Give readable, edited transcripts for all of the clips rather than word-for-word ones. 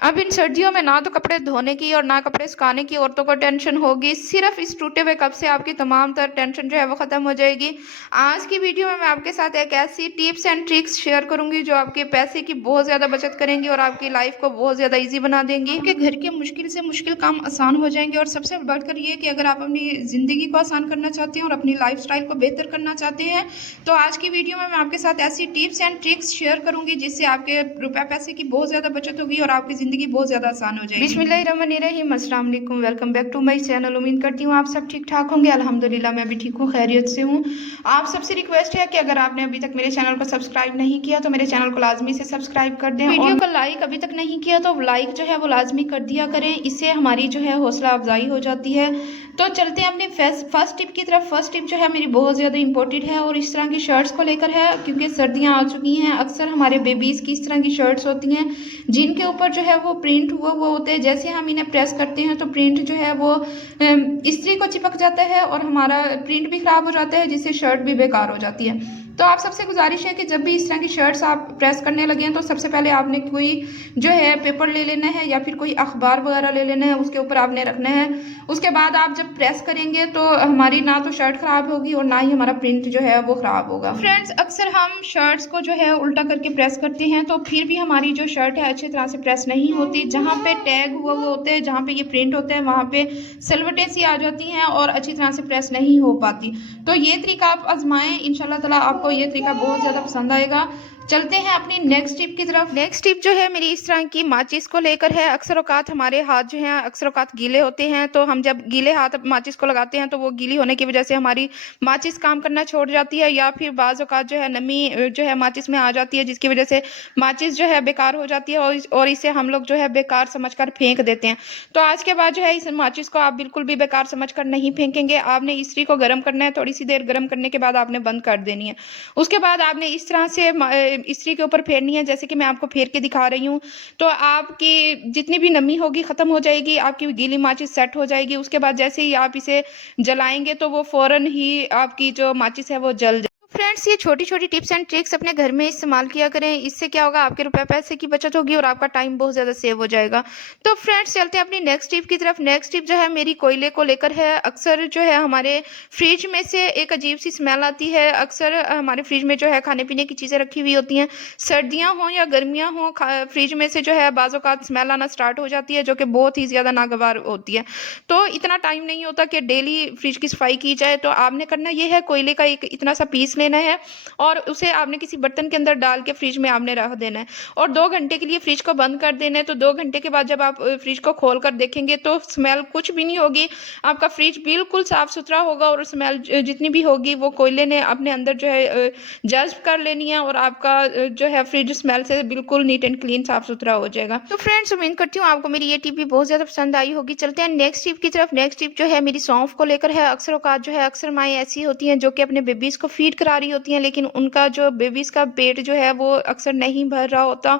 अब इन सर्दियों में ना तो कपड़े धोने की और ना कपड़े सुखाने की औरतों को टेंशन होगी। सिर्फ इस टूटे हुए कप से आपकी तमाम तर टेंशन जो है वो खत्म हो जाएगी। आज की वीडियो में मैं आपके साथ एक ऐसी टिप्स एंड ट्रिक्स शेयर करूंगी जो आपके पैसे की बहुत ज़्यादा बचत करेंगी और आपकी लाइफ को बहुत ज़्यादा ईजी बना देंगी। आपके घर के मुश्किल से मुश्किल काम आसान हो जाएंगे और सबसे बढ़कर ये कि अगर आप अपनी ज़िंदगी को आसान करना चाहते हैं और अपनी लाइफ को बेहतर करना चाहते हैं तो आज की वीडियो में मैं आपके साथ ऐसी टिप्स एंड ट्रिक्स शेयर करूंगी जिससे आपके रुपए पैसे की बहुत ज़्यादा बचत होगी और आपकी ज़िंदगी बहुत ज़्यादा आसान हो जाएगी। बिस्मिल्लाहिर्रहमानिर्रहीम, अस्सलाम वालेकुम, welcome back to my channel. उम्मीद करती हूँ आप सब ठीक ठाक होंगे। अल्हम्दुलिल्लाह मैं भी ठीक हूँ, खैरियत से हूँ। आप सबसे रिक्वेस्ट है कि अगर आपने अभी तक मेरे चैनल को सब्सक्राइब नहीं किया तो मेरे चैनल को लाजमी से सब्सक्राइब कर दें। वीडियो को लाइक अभी तक नहीं किया तो लाइक जो है वो लाजमी कर दिया करें, इससे हमारी जो है हौसला अफजाई हो जाती है। तो चलते हैं अपने फर्स्ट टिप की तरफ। फर्स्ट टिप जो है मेरी बहुत ज़्यादा इंपॉर्टेंट है और इस तरह की शर्ट्स को लेकर है, क्योंकि सर्दियाँ आ चुकी हैं। अक्सर हमारे बेबीज़ की इस तरह की शर्ट्स होती हैं जिनके ऊपर जो है वो प्रिंट हुआ होते हैं। जैसे हम इन्हें प्रेस करते हैं तो प्रिंट जो है वो इस्त्री को चिपक जाता है और हमारा प्रिंट भी ख़राब हो जाता है, जिससे शर्ट भी बेकार हो जाती है। तो आप सबसे गुजारिश है कि जब भी इस तरह की शर्ट्स आप प्रेस करने लगे हैं तो सबसे पहले आपने कोई जो है पेपर ले लेना है या फिर कोई अखबार वगैरह ले लेना है, उसके ऊपर आपने रखना है। उसके बाद आप जब प्रेस करेंगे तो हमारी ना तो शर्ट ख़राब होगी और ना ही हमारा प्रिंट जो है वो ख़राब होगा। फ्रेंड्स, अक्सर हम शर्ट्स को जो है उल्टा करके प्रेस करते हैं तो फिर भी हमारी जो शर्ट है अच्छी तरह से प्रेस नहीं होती। जहाँ पे टैग हुआ होते हैं, जहाँ पे ये प्रिंट होते हैं, वहाँ पे सिलवटें सी आ जाती हैं और अच्छी तरह से प्रेस नहीं हो पाती। तो ये तरीका आप आजमाएं, इंशाल्लाह ताला आपको ये तरीका बहुत ज़्यादा पसंद आएगा। चलते हैं अपनी नेक्स्ट टिप की तरफ। नेक्स्ट टिप जो है मेरी इस तरह की माचिस को लेकर है। अक्सर औकात हमारे हाथ जो हैं अक्सर औकात गीले होते हैं, तो हम जब गीले हाथ माचिस को लगाते हैं तो वो गीली होने की वजह से हमारी माचिस काम करना छोड़ जाती है, या फिर बाज़ औकात जो है नमी जो है माचिस में आ जाती है, जिसकी वजह से माचिस जो है बेकार हो जाती है और इसे हम लोग जो है बेकार समझकर फेंक देते हैं। तो आज के बाद जो है इस माचिस को आप बिल्कुल भी बेकार समझकर नहीं फेंकेंगे। आपने इस्त्री को गर्म करना है, थोड़ी सी देर गर्म करने के बाद आपने बंद कर देनी है। उसके बाद आपने इस तरह से इस्त्री के ऊपर फेरनी है, जैसे कि मैं आपको फेर के दिखा रही हूँ। तो आपकी जितनी भी नमी होगी ख़त्म हो जाएगी, आपकी गीली माचिस सेट हो जाएगी। उसके बाद जैसे ही आप इसे जलाएंगे तो वो फ़ौरन ही आपकी जो माचिस है वो जल फ्रेंड्स, ये छोटी छोटी टिप्स एंड ट्रिक्स अपने घर में इस्तेमाल किया करें। इससे क्या होगा, आपके रुपए पैसे की बचत होगी और आपका टाइम बहुत ज़्यादा सेव हो जाएगा। तो फ्रेंड्स, चलते हैं अपनी नेक्स्ट टिप की तरफ। नेक्स्ट टिप जो है मेरी कोयले को लेकर है। अक्सर जो है हमारे फ्रिज में से एक अजीब सी स्मेल आती है। अक्सर हमारे फ्रिज में जो है खाने पीने की चीज़ें रखी हुई होती हैं, सर्दियाँ हों या गर्मियाँ हों, फ्रिज में से जो है बाज़ औक़ात स्मेल आना स्टार्ट हो जाती है, जो कि बहुत ही ज़्यादा नागवार होती है। तो इतना टाइम नहीं होता कि डेली फ्रिज की सफाई की जाए। तो आपने करना ये है, कोयले का एक इतना सा पीस लेना है और उसे आपने किसी बर्तन के अंदर डाल के फ्रिज में आपने रख देना है और 2 घंटे के लिए फ्रिज को बंद कर देना है। तो 2 घंटे के बाद जब आप फ्रिज को खोल कर देखेंगे तो स्मेल कुछ भी नहीं होगी। आपका फ्रिज बिल्कुल साफ सुथरा होगा और स्मेल जितनी भी होगी वो कोयले ने अपने अंदर जो है जज्ब कर लेनी है और आपका जो है फ्रिज स्मेल से बिल्कुल नीट एंड क्लीन साफ सुथरा हो जाएगा। तो फ्रेंड्स, उम्मीद करती हूँ आपको मेरी ये टिप भी बहुत ज़्यादा पसंद आई होगी। चलते हैं नेक्स्ट टिप की तरफ। नेक्स्ट टिप जो है मेरी सौंफ को लेकर है। अक्सर औकात जो है अक्सर माएँ ऐसी होती हैं जो कि अपने बेबीज़ को फीड करा रही होती हैं, लेकिन उनका जो बेबीज़ का पेट जो है वो अक्सर नहीं भर रहा होता।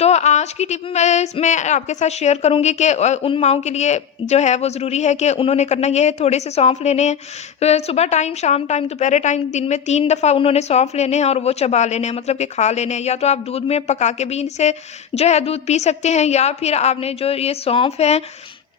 तो आज की टिप में मैं आपके साथ शेयर करूंगी कि उन माओं के लिए जो है वो ज़रूरी है कि उन्होंने करना ये है, थोड़े से सौंफ लेने हैं। सुबह टाइम, शाम टाइम, दोपहर टाइम, दिन में 3 दफ़ा उन्होंने सौंफ लेने हैं और वो चबा लेने हैं, मतलब कि खा लेने हैं। या तो आप दूध में पका के भी इनसे जो है दूध पी सकते हैं, या फिर आपने जो ये सौंफ है,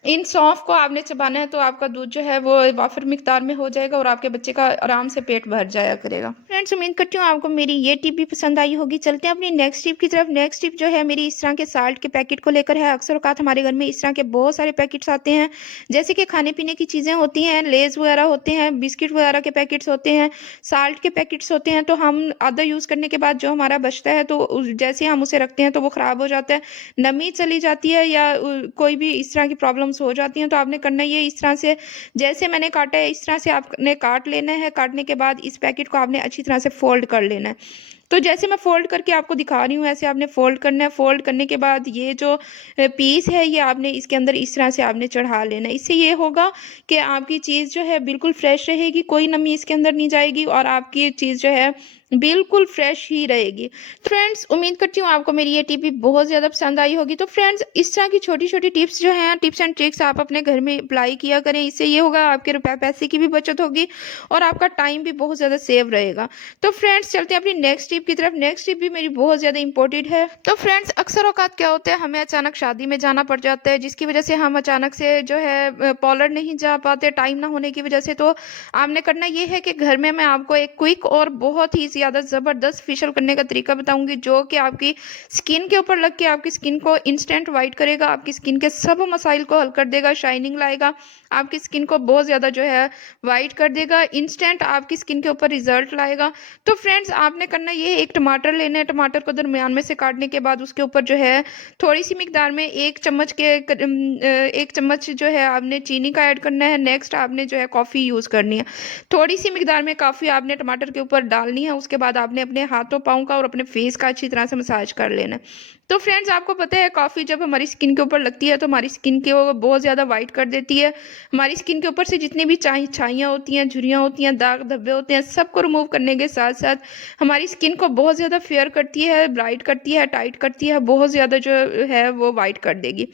इन सौंफ को आपने चबाना है तो आपका दूध जो है वो वाफिर मिकदार में हो जाएगा और आपके बच्चे का आराम से पेट भर जाया करेगा। फ्रेंड्स, उम्मीद करती हूँ आपको मेरी ये टिप भी पसंद आई होगी। चलते हैं अपनी नेक्स्ट टिप की तरफ। नेक्स्ट टिप जो है मेरी इस तरह के साल्ट के पैकेट को लेकर है। अक्सर औकात हमारे घर में इस तरह के बहुत सारे पैकेट्स आते हैं, जैसे कि खाने पीने की चीज़ें होती हैं, लेज़ वगैरह होते हैं, बिस्किट वगैरह के पैकेट्स होते हैं, साल्ट के पैकेट्स होते हैं। तो हम आधा यूज़ करने के बाद जो हमारा बचता है तो जैसे हम उसे रखते हैं तो वो ख़राब हो जाता है, नमी चली जाती है या कोई भी इस तरह की प्रॉब्लम्स हो जाती हैं। तो आपने करना ये, इस तरह से जैसे मैंने काटा है इस तरह से आपने काट लेना है। काटने के बाद इस पैकेट को आपने अच्छी तरह से फोल्ड कर लेना है। तो जैसे मैं फोल्ड करके आपको दिखा रही हूँ ऐसे आपने फोल्ड करना है। फोल्ड करने के बाद ये जो पीस है ये आपने इसके अंदर इस तरह से आपने चढ़ा लेना है। इससे ये होगा कि आपकी चीज़ जो है बिल्कुल फ्रेश रहेगी, कोई नमी इसके अंदर नहीं जाएगी और आपकी चीज़ जो है बिल्कुल फ्रेश ही रहेगी। फ्रेंड्स, उम्मीद करती हूँ आपको मेरी ये टिप भी बहुत ज़्यादा पसंद आई होगी। तो फ्रेंड्स, इस तरह की छोटी छोटी टिप्स जो हैं, टिप्स एंड ट्रिक्स आप अपने घर में अप्लाई किया करें। इससे ये होगा आपके रुपए पैसे की भी बचत होगी और आपका टाइम भी बहुत ज़्यादा सेव रहेगा। तो फ्रेंड्स, चलते हैं अपनी नेक्स्ट टिप टिप की तरफ। नेक्स्ट टिप भी मेरी बहुत ज़्यादा इंपॉर्टेंट है। तो फ्रेंड्स, अक्सर औकात क्या होता है, हमें अचानक शादी में जाना पड़ जाता है, जिसकी वजह से हम अचानक से जो है पार्लर नहीं जा पाते टाइम ना होने की वजह से। तो आपने करना ये है कि घर में मैं आपको एक क्विक और बहुत ही ज़्यादा ज़बरदस्त फेशियल करने का तरीका बताऊंगी, जो कि आपकी स्किन के ऊपर लग के आपकी स्किन को इंस्टेंट वाइट करेगा, आपकी स्किन के सब मसाइल को हल कर देगा, शाइनिंग लाएगा, आपकी स्किन को बहुत ज़्यादा जो है वाइट कर देगा, इंस्टेंट आपकी स्किन के ऊपर रिजल्ट लाएगा। तो फ्रेंड्स, आपने करना ये, एक टमाटर लेना है, टमाटर को दरमियान में से काटने के बाद उसके ऊपर जो है थोड़ी सी मिकदार में 1 चम्मच जो है आपने चीनी का ऐड करना है। नेक्स्ट आपने जो है कॉफ़ी यूज़ करनी है, थोड़ी सी मिकदार में काफ़ी आपने टमाटर के ऊपर डालनी है। उसके बाद आपने अपने हाथों पाँव का और अपने फेस का अच्छी तरह से मसाज कर लेना है। तो फ्रेंड्स, आपको पता है कॉफ़ी जब हमारी स्किन के ऊपर लगती है तो हमारी स्किन को बहुत ज़्यादा वाइट कर देती है। हमारी स्किन के ऊपर से जितनी भी छाइयाँ होती हैं, झुर्रियाँ होती हैं, दाग धब्बे होते हैं, सबको रिमूव करने के साथ साथ हमारी स्किन को बहुत ज़्यादा फेयर करती है, ब्राइट करती है, टाइट करती है, बहुत ज़्यादा जो है वो वाइट कर देगी।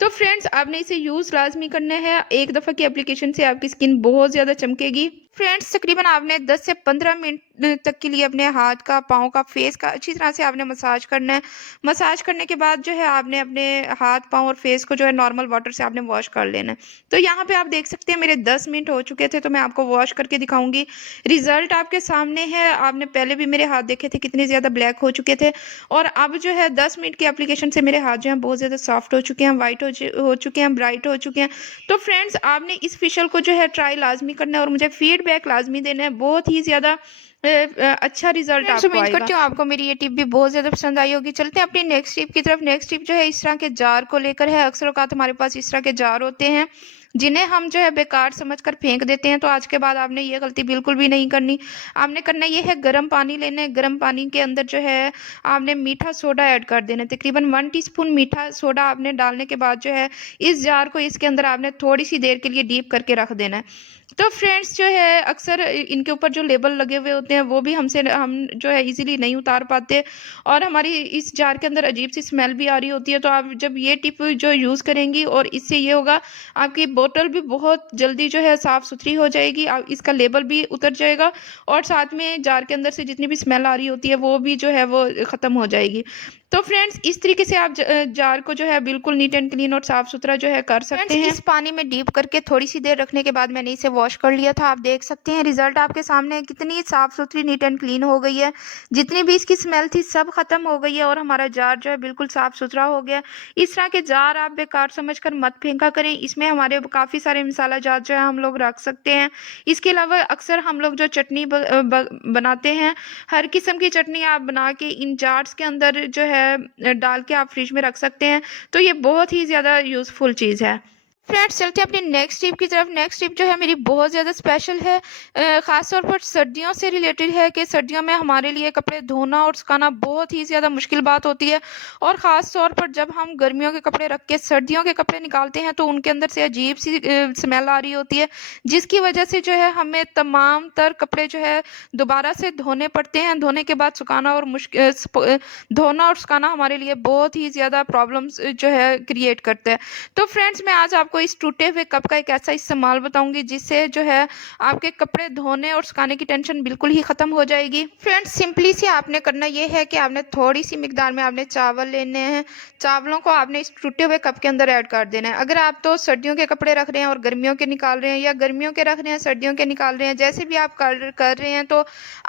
तो फ्रेंड्स, आपने इसे यूज़ लाजमी करना है। एक दफ़ा की एप्लीकेशन से आपकी स्किन बहुत ज़्यादा चमकेगी। फ्रेंड्स, तकरीबन आपने 10 से 15 मिनट तक के लिए अपने हाथ का, पाँव का, फेस का अच्छी तरह से आपने मसाज करना है। मसाज करने के बाद जो है आपने अपने हाथ, पाँव और फेस को जो है नॉर्मल वाटर से आपने वॉश कर लेना है। तो यहाँ पे आप देख सकते हैं मेरे 10 मिनट हो चुके थे, तो मैं आपको वॉश करके दिखाऊंगी। रिजल्ट आपके सामने है। आपने पहले भी मेरे हाथ देखे थे कितने ज़्यादा ब्लैक हो चुके थे, और अब जो है 10 मिनट की एप्लीकेशन से मेरे हाथ जो है बहुत ज़्यादा सॉफ्ट हो चुके हैं, वाइट हो चुके हैं, ब्राइट हो चुके हैं। तो फ्रेंड्स, आपने इस फेशियल को जो है ट्राई लाजमी करना है और मुझे फीडबैक लाजमी देना है। बहुत ही ज़्यादा अच्छा रिजल्ट आपको उम्मीद आएगा। करती हूँ आपको मेरी ये टिप भी बहुत ज़्यादा पसंद आई होगी। चलते हैं अपनी नेक्स्ट टिप की तरफ। नेक्स्ट टिप जो है इस तरह के जार को लेकर है। अक्सर औकात हमारे पास इस तरह के जार होते हैं जिन्हें हम जो है बेकार समझकर फेंक देते हैं। तो आज के बाद आपने ये गलती बिल्कुल भी नहीं करनी। आपने करना ये है, गर्म पानी लेना है, गर्म पानी के अंदर जो है आपने मीठा सोडा ऐड कर देना है। तकरीबन 1 टीस्पून मीठा सोडा आपने डालने के बाद जो है इस जार को इसके अंदर आपने थोड़ी सी देर के लिए डीप करके रख देना है। तो फ्रेंड्स, जो है अक्सर इनके ऊपर जो लेबल लगे हुए होते हैं वो भी हम जो है इजीली नहीं उतार पाते, और हमारी इस जार के अंदर अजीब सी स्मेल भी आ रही होती है। तो आप जब ये टिप जो यूज़ करेंगी, और इससे ये होगा आपकी बोतल भी बहुत जल्दी जो है साफ़ सुथरी हो जाएगी, इसका लेबल भी उतर जाएगा, और साथ में जार के अंदर से जितनी भी स्मेल आ रही होती है वो भी जो है वो ख़त्म हो जाएगी। तो फ्रेंड्स, इस तरीके से आप जार को जो है बिल्कुल नीट एंड क्लीन और साफ़ सुथरा जो है कर सकते हैं। इस पानी में डीप करके थोड़ी सी देर रखने के बाद मैंने इसे वॉश कर लिया था। आप देख सकते हैं रिजल्ट आपके सामने है, कितनी साफ़ सुथरी, नीट एंड क्लीन हो गई है। जितनी भी इसकी स्मेल थी सब ख़त्म हो गई है, और हमारा जार जो है बिल्कुल साफ़ सुथरा हो गया। इस तरह के जार आप बेकार समझकर मत फेंका करें। इसमें हमारे काफ़ी सारे मसाला जार जो है हम लोग रख सकते हैं। इसके अलावा अक्सर हम लोग जो चटनी बनाते हैं, हर किस्म की चटनी आप बना के इन जार्स के अंदर जो है डाल के आप फ्रिज में रख सकते हैं। तो ये बहुत ही ज़्यादा यूज़फुल चीज़ है। फ्रेंड्स, चलते हैं अपनी नेक्स्ट टिप की तरफ। नेक्स्ट टिप जो है मेरी बहुत ज़्यादा स्पेशल है, ख़ास तौर पर सर्दियों से रिलेटेड है कि सर्दियों में हमारे लिए कपड़े धोना और सुखाना बहुत ही ज़्यादा मुश्किल बात होती है, और ख़ास तौर पर जब हम गर्मियों के कपड़े रख के सर्दियों के कपड़े निकालते हैं तो उनके अंदर से अजीब सी स्मेल आ रही होती है, जिसकी वजह से जो है हमें तमाम तर कपड़े जो है दोबारा से धोने पड़ते हैं। धोने के बाद सुखाना और धोना और सुखाना हमारे लिए बहुत ही ज़्यादा प्रॉब्लम्स जो है क्रिएट करता है। तो फ्रेंड्स, मैं आज आपको इस टूटे हुए कप का एक ऐसा इस्तेमाल बताऊंगी जिससे जो है आपके कपड़े धोने और सुखाने की टेंशन बिल्कुल ही खत्म हो जाएगी। फ्रेंड्स, सिंपली सी आपने करना ये है कि आपने थोड़ी सी मिकदार में आपने चावल लेने हैं। चावलों को आपने इस टूटे हुए कप के अंदर ऐड कर देना है। अगर आप तो सर्दियों के कपड़े रख रहे हैं और गर्मियों के निकाल रहे हैं, या गर्मियों के रख रहे हैं सर्दियों के निकाल रहे हैं, जैसे भी आप कर रहे हैं, तो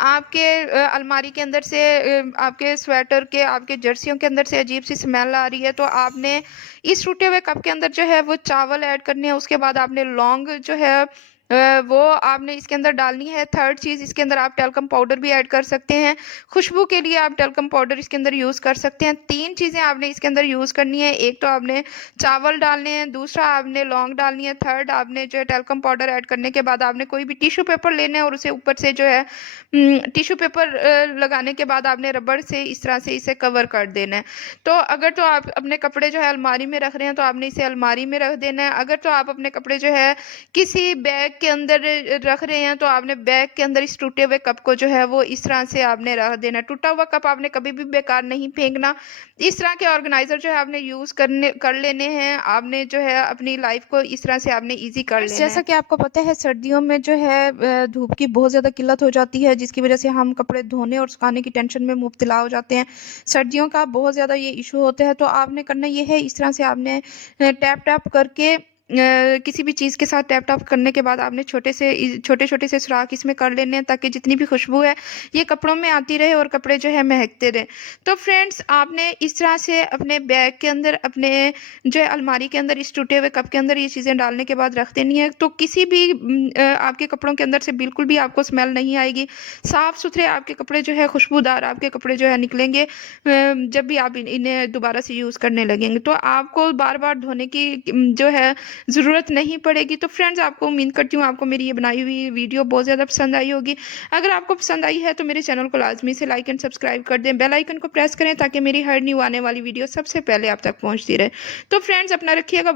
आपके अलमारी के अंदर से आपके स्वेटर के, आपके जर्सियों के अंदर से अजीब सी स्मेल आ रही है, तो आपने इस टूटे हुए कप के अंदर जो है वो चावल ऐड करने हैं। उसके बाद आपने लौंग जो है वो आपने इसके अंदर डालनी है। थर्ड चीज़, इसके अंदर आप टैल्कम पाउडर भी ऐड कर सकते हैं। खुशबू के लिए आप टैल्कम पाउडर इसके अंदर यूज़ कर सकते हैं। 3 चीज़ें आपने इसके अंदर यूज़ करनी है। एक तो आपने चावल डालने हैं, दूसरा आपने लौंग डालनी है, थर्ड आपने जो है टैल्कम पाउडर ऐड करने के बाद आपने कोई भी टिश्यू पेपर लेना है और उसे ऊपर से जो है टिश्यू पेपर लगाने के बाद आपने रबड़ से इस तरह से इसे कवर कर देना है। तो अगर तो आप अपने कपड़े जो है अलमारी में रख रहे हैं तो आपने इसे अलमारी में रख देना है। अगर तो आप अपने कपड़े जो है किसी बैग के अंदर रख रहे हैं तो आपने बैग के अंदर इस टूटे हुए कप को जो है वो इस तरह से आपने रख देना। टूटा हुआ कप आपने कभी भी बेकार नहीं फेंकना। इस तरह के ऑर्गेनाइजर जो है आपने यूज कर लेने हैं। आपने जो है अपनी लाइफ को इस तरह से आपने इजी कर लेना है। जैसा कि आपको पता है सर्दियों में जो है धूप की बहुत ज़्यादा किल्लत हो जाती है, जिसकी वजह से हम कपड़े धोने और सुखाने की टेंशन में मुब्तला हो जाते हैं। सर्दियों का बहुत ज़्यादा ये इशू होता है। तो आपने करना ये है, इस तरह से आपने टैप टैप करके किसी भी चीज़ के साथ टैप टैप करने के बाद आपने छोटे छोटे से सुराख इसमें कर लेने हैं, ताकि जितनी भी खुशबू है ये कपड़ों में आती रहे और कपड़े जो है महकते रहें। तो फ्रेंड्स, आपने इस तरह से अपने बैग के अंदर, अपने जो है अलमारी के अंदर इस टूटे हुए कप के अंदर ये चीज़ें डालने के बाद रख देनी है। तो किसी भी आपके कपड़ों के अंदर से बिल्कुल भी आपको स्मेल नहीं आएगी। साफ़ सुथरे आपके कपड़े जो है, खुशबूदार आपके कपड़े जो है निकलेंगे जब भी आप इन्हें दोबारा से यूज़ करने लगेंगे। तो आपको बार बार धोने की जो है ज़रूरत नहीं पड़ेगी। तो फ्रेंड्स, आपको उम्मीद करती हूँ आपको मेरी ये बनाई हुई वीडियो बहुत ज़्यादा पसंद आई होगी। अगर आपको पसंद आई है तो मेरे चैनल को लाजमी से लाइक एंड सब्सक्राइब कर दें, बेल आइकन को प्रेस करें ताकि मेरी हर न्यू आने वाली वीडियो सबसे पहले आप तक पहुँचती रहे। तो फ्रेंड्स, अपना रखिएगा।